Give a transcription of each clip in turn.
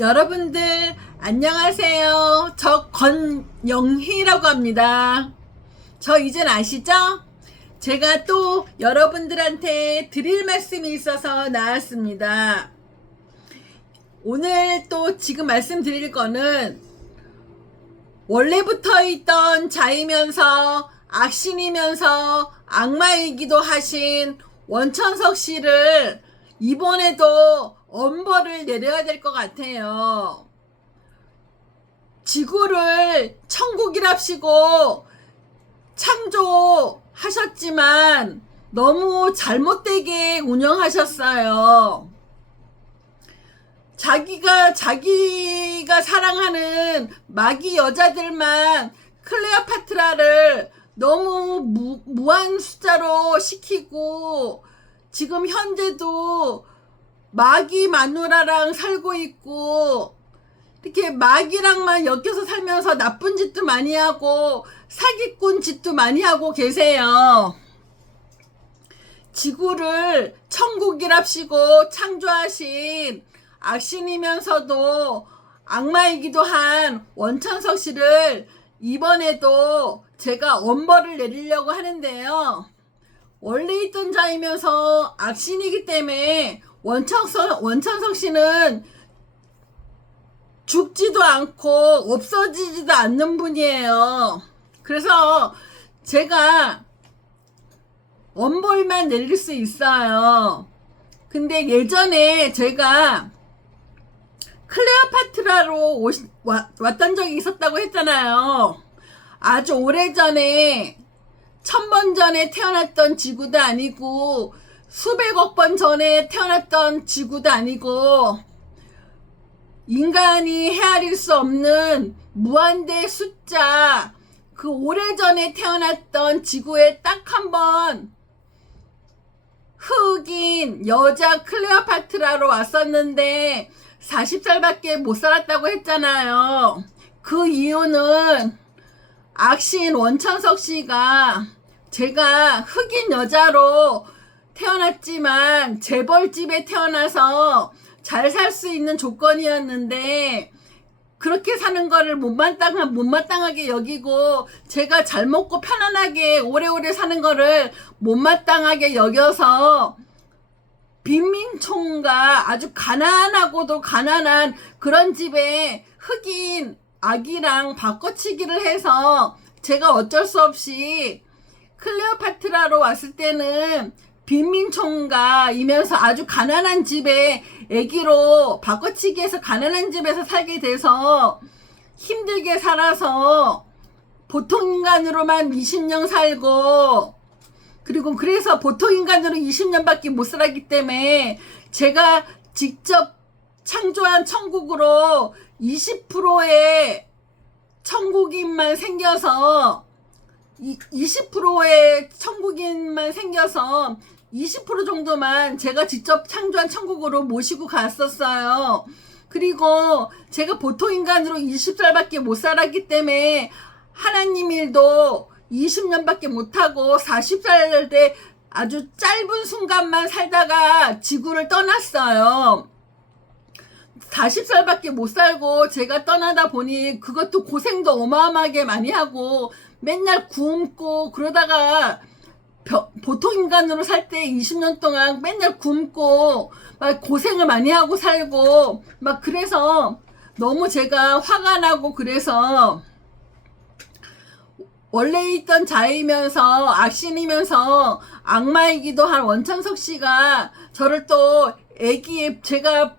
여러분들 안녕하세요. 저 권영희라고 합니다. 저 이젠 아시죠? 제가 또 여러분들한테 드릴 말씀이 있어서 나왔습니다. 오늘 또 지금 말씀드릴 거는 원래부터 있던 자이면서 악신이면서 악마이기도 하신 원천석 씨를 이번에도 엄벌을 내려야 될 것 같아요. 지구를 천국이랍시고 창조하셨지만 너무 잘못되게 운영하셨어요. 자기가 사랑하는 마귀 여자들만 클레오파트라를 너무 무한 숫자로 시키고 지금 현재도 마귀 마누라랑 살고 있고 이렇게 마귀랑만 엮여서 살면서 나쁜 짓도 많이 하고 사기꾼 짓도 많이 하고 계세요. 지구를 천국이랍시고 창조하신 악신이면서도 악마이기도 한 원천석 씨를 이번에도 제가 엄벌을 내리려고 하는데요. 원래 있던 자이면서 악신이기 때문에 원천석 씨는 죽지도 않고 없어지지도 않는 분이에요. 그래서 제가 엄벌만 내릴 수 있어요. 근데 예전에 제가 클레오파트라로 왔던 적이 있었다고 했잖아요. 아주 오래전에 1000번 전에 태어났던 지구도 아니고 수백억 번 전에 태어났던 지구도 아니고 인간이 헤아릴 수 없는 무한대 숫자 그 오래전에 태어났던 지구에 딱 한 번 흑인 여자 클레오파트라로 왔었는데 40살밖에 못 살았다고 했잖아요. 그 이유는 악신 원천석 씨가 제가 흑인 여자로 태어났지만 재벌집에 태어나서 잘 살 수 있는 조건이었는데 그렇게 사는 거를 못마땅하게 여기고 제가 잘 먹고 편안하게 오래오래 사는 거를 못마땅하게 여겨서 빈민총과 아주 가난하고도 가난한 그런 집에 흑인 아기랑 바꿔치기를 해서 제가 어쩔 수 없이 클레오파트라로 왔을 때는 빈민총가이면서 아주 가난한 집에 아기로 바꿔치기해서 가난한 집에서 살게 돼서 힘들게 살아서 보통 인간으로만 20년 살고 그리고 그래서 보통 인간으로 20년밖에 못 살았기 때문에 제가 직접 창조한 천국으로 20%의 천국인만 생겨서 20%의 천국인만 생겨서 20% 정도만 제가 직접 창조한 천국으로 모시고 갔었어요. 그리고 제가 보통 인간으로 20살밖에 못 살았기 때문에 하나님 일도 20년밖에 못하고 40살 때 아주 짧은 순간만 살다가 지구를 떠났어요. 40살밖에 못 살고 제가 떠나다 보니 그것도 고생도 어마어마하게 많이 하고 맨날 굶고 그러다가 보통 인간으로 살 때 20년 동안 맨날 굶고 막 고생을 많이 하고 살고 막 그래서 너무 제가 화가 나고 그래서 원래 있던 자이면서 악신이면서 악마이기도 한 원천석 씨가 저를 또 제가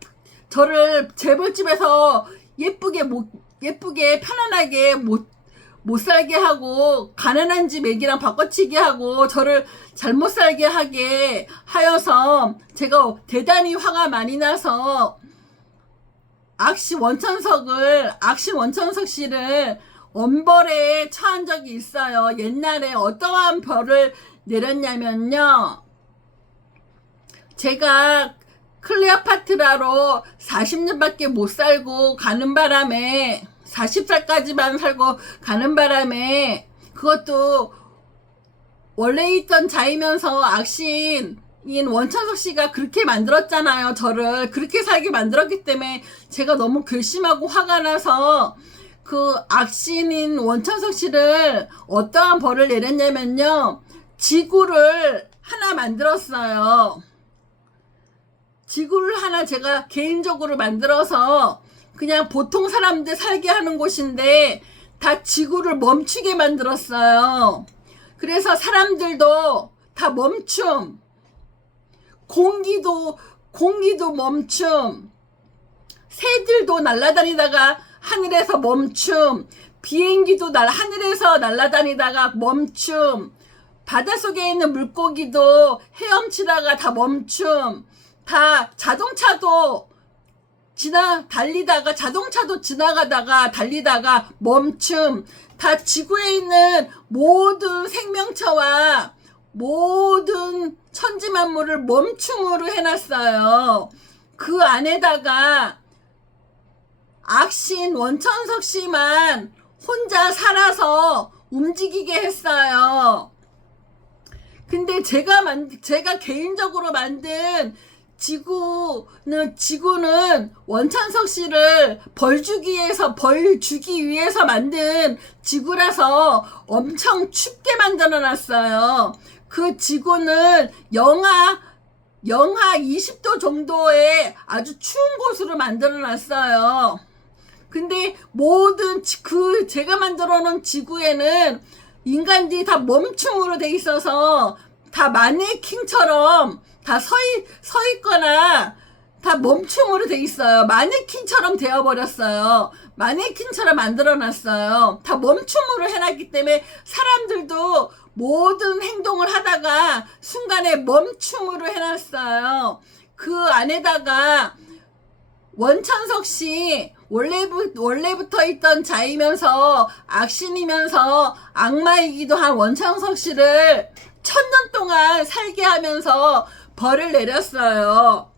저를 재벌집에서 예쁘게 편안하게 못 살게 하고 가난한 집 애기랑 바꿔치기 하고 저를 잘못 살게 하게 하여서 제가 대단히 화가 많이 나서 악신 원천석 씨를 엄벌에 처한 적이 있어요. 옛날에 어떠한 벌을 내렸냐면요. 제가 클레오파트라로 40년밖에 못 살고 가는 바람에 40살까지만 살고 가는 바람에 그것도 원래 있던 자이면서 악신 원찬석 씨가 그렇게 만들었잖아요. 저를 그렇게 살게 만들었기 때문에 제가 너무 괘씸하고 화가 나서 그 악신인 원찬석 씨를 어떠한 벌을 내렸냐면요. 지구를 하나 만들었어요. 지구를 하나 제가 개인적으로 만들어서 그냥 보통 사람들 살게 하는 곳인데 다 지구를 멈추게 만들었어요. 그래서 사람들도 다 멈춤. 공기도 멈춤. 새들도 날아다니다가 하늘에서 멈춤. 비행기도 하늘에서 날아다니다가 멈춤. 바닷속에 있는 물고기도 헤엄치다가 다 멈춤. 다 자동차도 지나가다가 달리다가 멈춤. 다 지구에 있는 모든 생명체와 모든 천지만물을 멈춤으로 해놨어요. 그 안에다가 악신 원찬석 씨만 혼자 살아서 움직이게 했어요. 근데 제가 개인적으로 만든 지구는 원찬석 씨를 벌 주기 위해서 만든 지구라서 엄청 춥게 만들어 놨어요. 그 지구는 영하 20도 정도의 아주 추운 곳으로 만들어 놨어요. 근데 모든 제가 만들어 놓은 지구에는 인간들이 다 멈춤으로 돼 있어서 다 마네킹처럼 다 서 있거나 다 멈춤으로 돼 있어요. 마네킹처럼 되어버렸어요. 마네킹처럼 만들어 놨어요. 다 멈춤으로 해놨기 때문에 사람들도 모든 행동을 하다가 순간에 멈춤으로 해놨어요. 그 안에다가 원찬석 씨 원래부터 있던 자이면서 악신이면서 악마이기도 한 원찬석 씨를 1000년 동안 살게 하면서 벌을 내렸어요.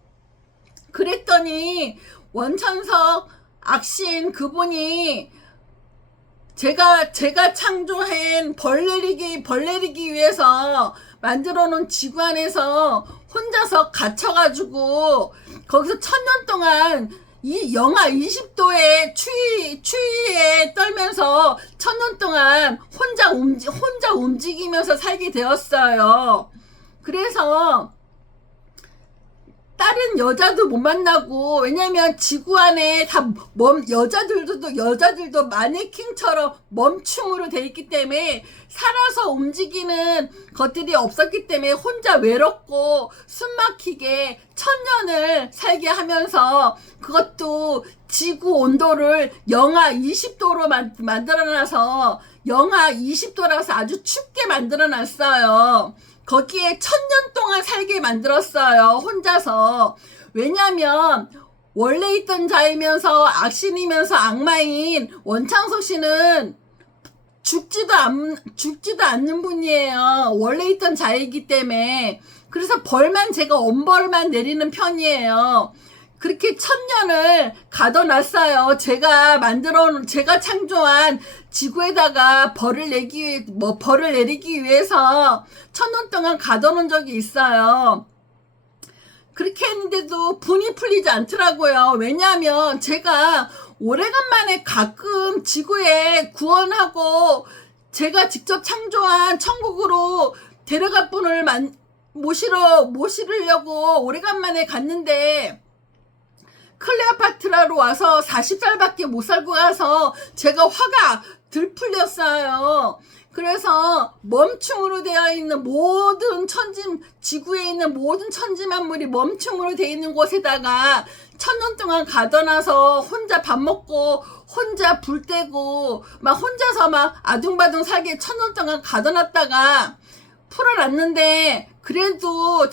그랬더니 원찬석 악신 그분이 제가 창조한 벌 내리기 위해서 만들어 놓은 지구 안에서 혼자서 갇혀가지고 거기서 1000년 동안 이 영하 20도의 추위에 떨면서 1000년 동안 혼자 움직이면서 살게 되었어요. 그래서 다른 여자도 못 만나고, 왜냐면 지구 안에 다 여자들도 마네킹처럼 멈춤으로 돼 있기 때문에 살아서 움직이는 것들이 없었기 때문에 혼자 외롭고 숨막히게 1000년을 살게 하면서 그것도 지구 온도를 영하 20도로 만들어놔서 영하 20도라서 아주 춥게 만들어놨어요. 거기에 1000년 동안 살게 만들었어요. 혼자서. 왜냐면 원래 있던 자이면서 악신이면서 악마인 원창석 씨는 죽지도 않는 분이에요. 원래 있던 자이기 때문에. 그래서 제가 엄벌만 내리는 편이에요. 그렇게 1000년을 가둬놨어요. 제가 창조한 지구에다가 벌을 내리기 위해서 1000년 동안 가둬놓은 적이 있어요. 그렇게 했는데도 분이 풀리지 않더라고요. 왜냐하면 제가 오래간만에 가끔 지구에 구원하고 제가 직접 창조한 천국으로 데려갈 분을 모시려고 오래간만에 갔는데 클레오파트라로 와서 40살밖에 못 살고 가서 제가 화가 들풀렸어요. 그래서 멈춤으로 되어 있는 지구에 있는 모든 천지만물이 멈춤으로 되어 있는 곳에다가 1000년 동안 가둬놔서 혼자 밥 먹고 혼자 불 떼고 혼자서 아둥바둥 살게 1000년 동안 가둬놨다가 풀어놨는데 그래도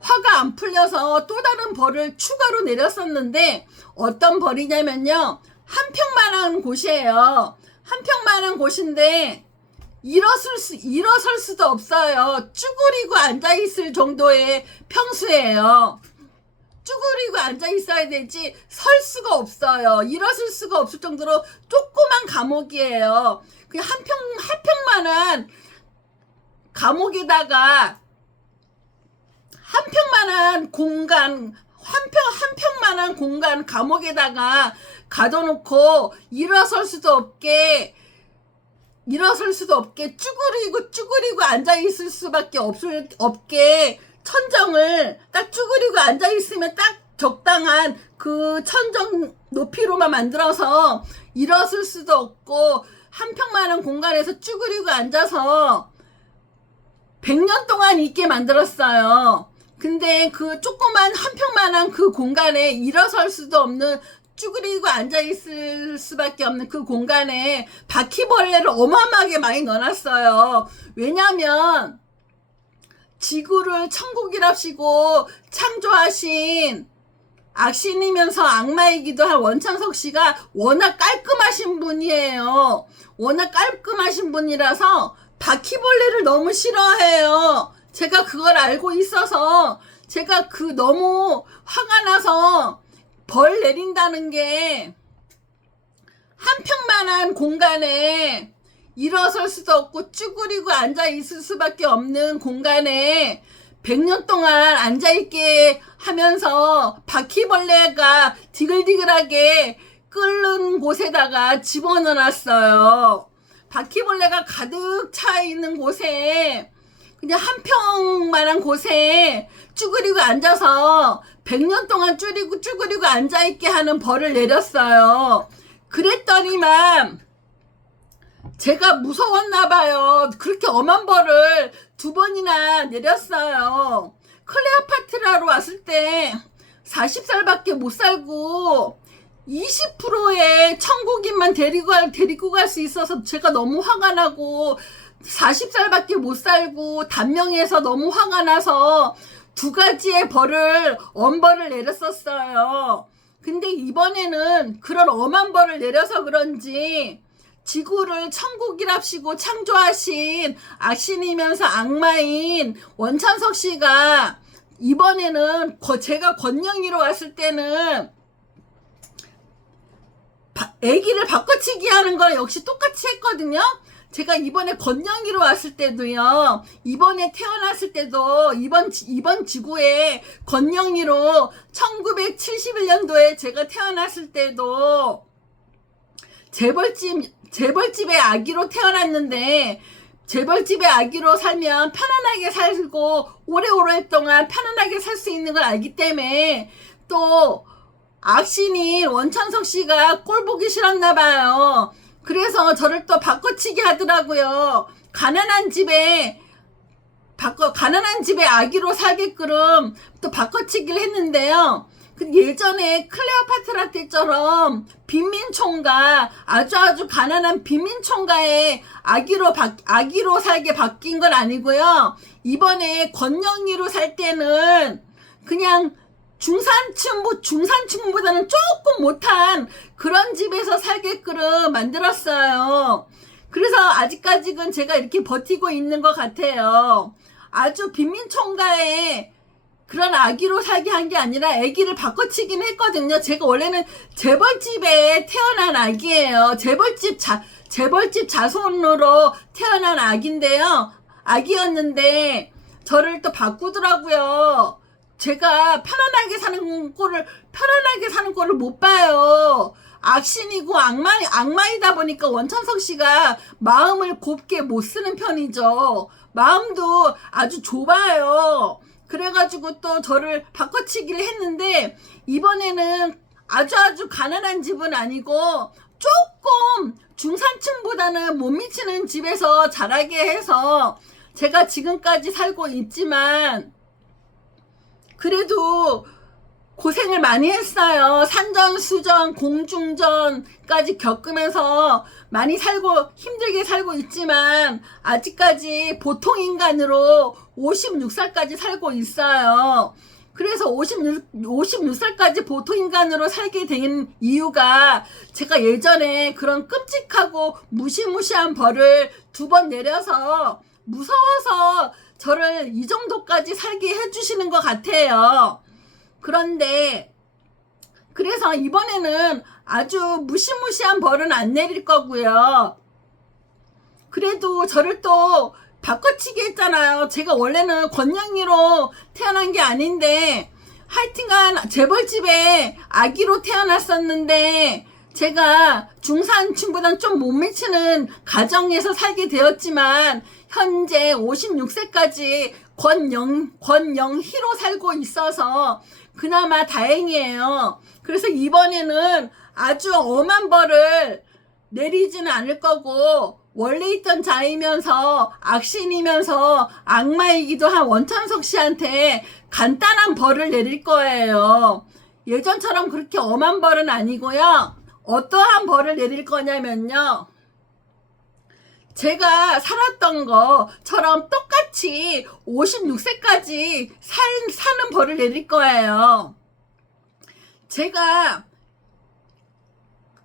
화가 안 풀려서 또 다른 벌을 추가로 내렸었는데 어떤 벌이냐면요. 한평만한 곳이에요. 한평만한 곳인데 일어설 수도 없어요. 쭈그리고 앉아있을 정도의 평수예요. 쭈그리고 앉아있어야 되지 설 수가 없어요. 일어설 수가 없을 정도로 조그만 감옥이에요. 그냥 한평만한 감옥에다가 한 평만한 공간, 한 평만한 공간 감옥에다가 가둬놓고 일어설 수도 없게 쭈그리고 앉아있을 수밖에 없게 천정을 딱 쭈그리고 앉아있으면 딱 적당한 그 천정 높이로만 만들어서 일어설 수도 없고 한 평만한 공간에서 쭈그리고 앉아서 100년 동안 있게 만들었어요. 근데 그 조그만 한 평만한 그 공간에 일어설 수도 없는 쭈그리고 앉아있을 수밖에 없는 그 공간에 바퀴벌레를 어마어마하게 많이 넣어놨어요. 왜냐면 지구를 천국이랍시고 창조하신 악신이면서 악마이기도 한 원창석 씨가 워낙 깔끔하신 분이에요. 워낙 깔끔하신 분이라서 바퀴벌레를 너무 싫어해요. 제가 그걸 알고 있어서 제가 너무 화가 나서 벌 내린다는 게 한 평만한 공간에 일어설 수도 없고 쭈그리고 앉아있을 수밖에 없는 공간에 100년 동안 앉아있게 하면서 바퀴벌레가 디글디글하게 끓는 곳에다가 집어넣어놨어요. 바퀴벌레가 가득 차 있는 곳에 그냥 한 평만한 곳에 쭈그리고 앉아서 100년 동안 쭈그리고 앉아있게 하는 벌을 내렸어요. 그랬더니만 제가 무서웠나봐요. 그렇게 엄한 벌을 2번이나 내렸어요. 클레오파트라로 왔을 때 40살밖에 못 살고 20%의 천국인만 데리고 갈 수 있어서 제가 너무 화가 나고 40살밖에 못 살고 단명해서 너무 화가 나서 2가지의 엄벌을 내렸었어요. 근데 이번에는 그런 엄한 벌을 내려서 그런지 지구를 천국이랍시고 창조하신 악신이면서 악마인 원찬석 씨가 이번에는 제가 권영이로 왔을 때는 애기를 바꿔치기 하는 거랑 역시 똑같이 했거든요. 제가 이번에 권영이로 왔을 때도요, 이번에 태어났을 때도 이번 지구에 권영이로 1971년도에 제가 태어났을 때도 재벌집의 아기로 태어났는데 재벌집의 아기로 살면 편안하게 살고 오랫동안 편안하게 살 수 있는 걸 알기 때문에 또 악신인 원찬석 씨가 꼴 보기 싫었나 봐요. 그래서 저를 또 바꿔치기 하더라고요. 가난한 집에 아기로 살게끔 또 바꿔치기를 했는데요. 예전에 클레오파트라 때처럼 빈민총가, 아주 가난한 빈민총가의 아기로 살게 바뀐 건 아니고요. 이번에 권영이로 살 때는 그냥 중산층보다는 조금 못한 그런 집에서 살게끔 만들었어요. 그래서 아직까지는 제가 이렇게 버티고 있는 것 같아요. 아주 빈민총가의 그런 아기로 살게 한 게 아니라 아기를 바꿔치기는 했거든요. 제가 원래는 재벌집에 태어난 아기예요. 재벌집 자손으로 태어난 아기인데요. 아기였는데 저를 또 바꾸더라고요. 제가 편안하게 사는 꼴을 못 봐요. 악신이고 악마이다 보니까 원찬석 씨가 마음을 곱게 못 쓰는 편이죠. 마음도 아주 좁아요. 그래가지고 또 저를 바꿔치기를 했는데 이번에는 아주 가난한 집은 아니고 조금 중산층보다는 못 미치는 집에서 자라게 해서 제가 지금까지 살고 있지만 그래도 고생을 많이 했어요. 산전수전, 공중전까지 겪으면서 많이 힘들게 살고 있지만 아직까지 보통 인간으로 56살까지 살고 있어요. 그래서 56살까지 보통 인간으로 살게 된 이유가 제가 예전에 그런 끔찍하고 무시무시한 벌을 2번 내려서 무서워서 저를 이 정도까지 살게 해주시는 것 같아요. 그런데 그래서 이번에는 아주 무시무시한 벌은 안 내릴 거고요. 그래도 저를 또 바꿔치기 했잖아요. 제가 원래는 권양이로 태어난 게 아닌데 하여튼간 재벌집에 아기로 태어났었는데 제가 중산층보다는 좀 못 미치는 가정에서 살게 되었지만 현재 56세까지 권영희로 살고 있어서 그나마 다행이에요. 그래서 이번에는 아주 엄한 벌을 내리지는 않을 거고 원래 있던 자이면서 악신이면서 악마이기도 한 원찬석 씨한테 간단한 벌을 내릴 거예요. 예전처럼 그렇게 엄한 벌은 아니고요. 어떠한 벌을 내릴 거냐면요. 제가 살았던 것처럼 똑같이 56세까지 사는 벌을 내릴 거예요. 제가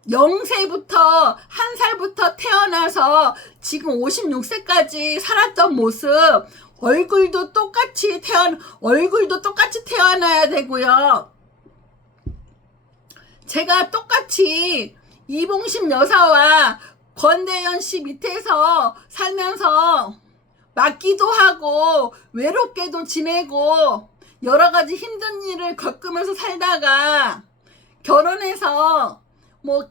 0세부터 1살부터 태어나서 지금 56세까지 살았던 모습, 얼굴도 똑같이 태어나야 되고요. 제가 똑같이 이봉심 여사와 권대현 씨 밑에서 살면서 맞기도 하고 외롭게도 지내고 여러 가지 힘든 일을 겪으면서 살다가 결혼해서 뭐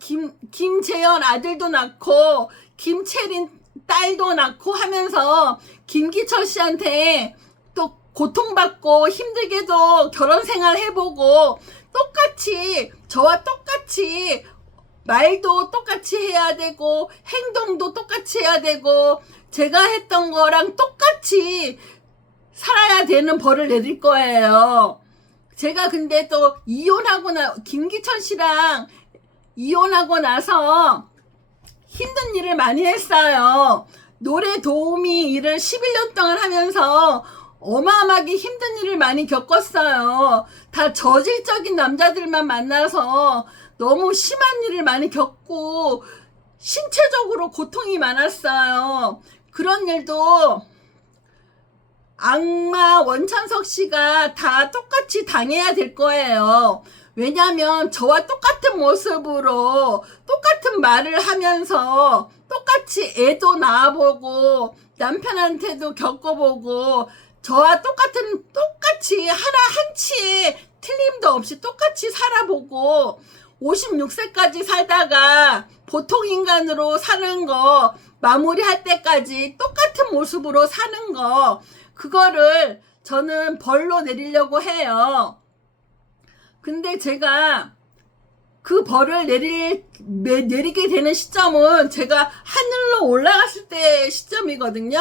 김재현 아들도 낳고 김채린 딸도 낳고 하면서 김기철 씨한테 또 고통받고 힘들게도 결혼 생활 해보고 저와 똑같이 말도 똑같이 해야 되고 행동도 똑같이 해야 되고 제가 했던 거랑 똑같이 살아야 되는 벌을 내릴 거예요. 제가 근데 또 김기철 씨랑 이혼하고 나서 힘든 일을 많이 했어요. 노래 도우미 일을 11년 동안 하면서 어마어마하게 힘든 일을 많이 겪었어요. 다 저질적인 남자들만 만나서 너무 심한 일을 많이 겪고 신체적으로 고통이 많았어요. 그런 일도 악마 원찬석 씨가 다 똑같이 당해야 될 거예요. 왜냐면 저와 똑같은 모습으로 똑같은 말을 하면서 똑같이 애도 낳아보고 남편한테도 겪어보고 저와 똑같이 하나 한치의 틀림도 없이 똑같이 살아보고 56세까지 살다가 보통 인간으로 사는 거 마무리할 때까지 똑같은 모습으로 사는 거 그거를 저는 벌로 내리려고 해요. 근데 제가 그 벌을 내리게 되는 시점은 제가 하늘로 올라갔을 때 시점이거든요.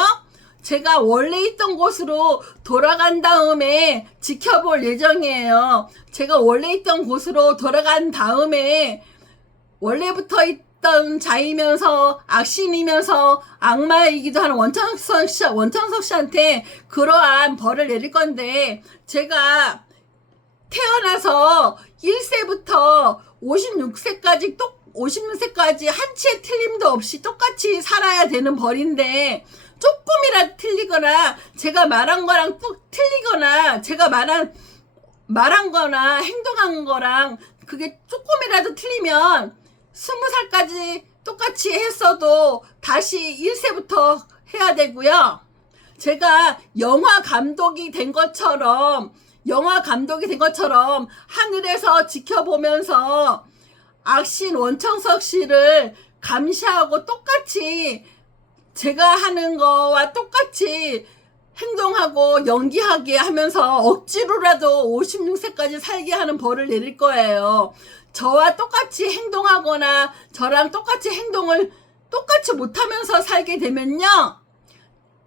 제가 원래 있던 곳으로 돌아간 다음에 지켜볼 예정이에요. 제가 원래 있던 곳으로 돌아간 다음에 원래부터 있던 자이면서 악신이면서 악마이기도 하는 원창석 씨한테 그러한 벌을 내릴 건데 제가 태어나서 1세부터 56세까지 한치의 틀림도 없이 똑같이 살아야 되는 벌인데 조금이라도 틀리거나 제가 말한 거랑 또 틀리거나 제가 말한 거나 행동한 거랑 그게 조금이라도 틀리면 20살까지 똑같이 했어도 다시 1세부터 해야 되고요. 제가 영화 감독이 된 것처럼 하늘에서 지켜보면서 악신 원창석 씨를 감시하고 똑같이 제가 하는 거와 똑같이 행동하고 연기하게 하면서 억지로라도 56세까지 살게 하는 벌을 내릴 거예요. 저와 똑같이 행동하거나 저랑 똑같이 행동을 똑같이 못하면서 살게 되면요.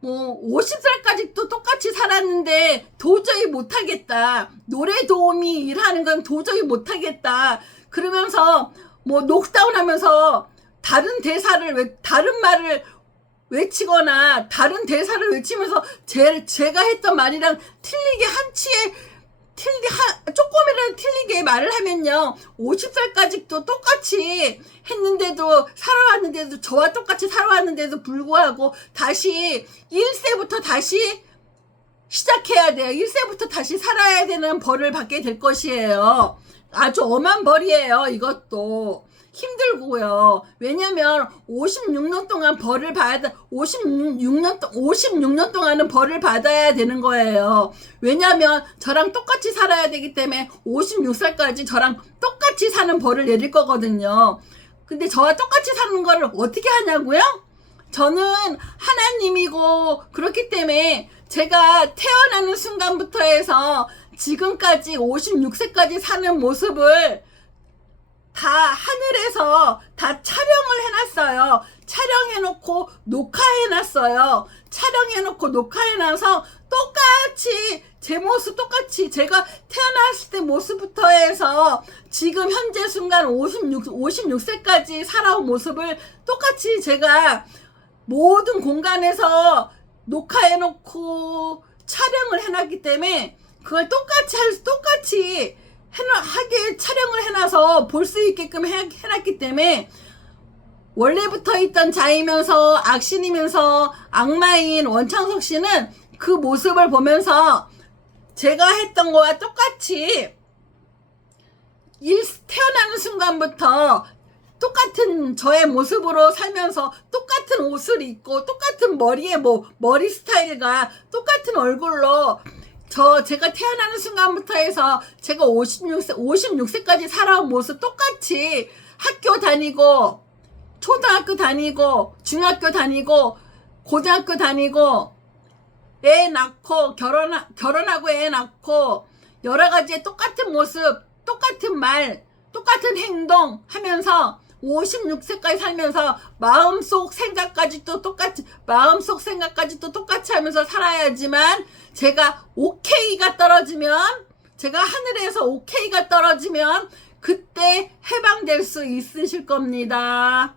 뭐 50살까지 또 똑같이 살았는데 도저히 못하겠다. 노래 도우미 일하는 건 도저히 못하겠다. 그러면서 뭐 녹다운 하면서 다른 말을 외치거나 다른 대사를 외치면서 제가 했던 말이랑 틀리게 조금이라도 틀리게 말을 하면요 50살까지도 똑같이 했는데도 살아왔는데도 저와 똑같이 살아왔는데도 불구하고 다시 1세부터 다시 시작해야 돼요. 1세부터 다시 살아야 되는 벌을 받게 될 것이에요. 아주 엄한 벌이에요. 이것도 힘들고요. 왜냐면 56년 동안 벌을 받아 56년 동안은 벌을 받아야 되는 거예요. 왜냐면 저랑 똑같이 살아야 되기 때문에 56살까지 저랑 똑같이 사는 벌을 내릴 거거든요. 근데 저와 똑같이 사는 거를 어떻게 하냐고요? 저는 하나님이고 그렇기 때문에 제가 태어나는 순간부터 해서 지금까지 56세까지 사는 모습을 다 하늘에서 다 촬영을 해놨어요. 촬영해놓고 녹화해놨어요. 촬영해놓고 녹화해놔서 똑같이 제 모습 똑같이 제가 태어났을 때 모습부터 해서 지금 현재 순간 56세까지 살아온 모습을 똑같이 제가 모든 공간에서 녹화해놓고 촬영을 해놨기 때문에 그걸 똑같이 하게 촬영을 해놔서 볼 수 있게끔 해놨기 때문에 원래부터 있던 자이면서 악신이면서 악마인 원창석 씨는 그 모습을 보면서 제가 했던 거와 똑같이 태어나는 순간부터 똑같은 저의 모습으로 살면서 똑같은 옷을 입고 똑같은 머리 스타일과 똑같은 얼굴로 제가 태어나는 순간부터 해서 제가 56세까지 살아온 모습 똑같이 학교 다니고 초등학교 다니고 중학교 다니고 고등학교 다니고 애 낳고 결혼하고 애 낳고 여러 가지의 똑같은 모습, 똑같은 말, 똑같은 행동 하면서 56세까지 살면서 마음속 생각까지도 똑같이 하면서 살아야지만 제가 오케이가 떨어지면 제가 하늘에서 오케이가 떨어지면 그때 해방될 수 있으실 겁니다.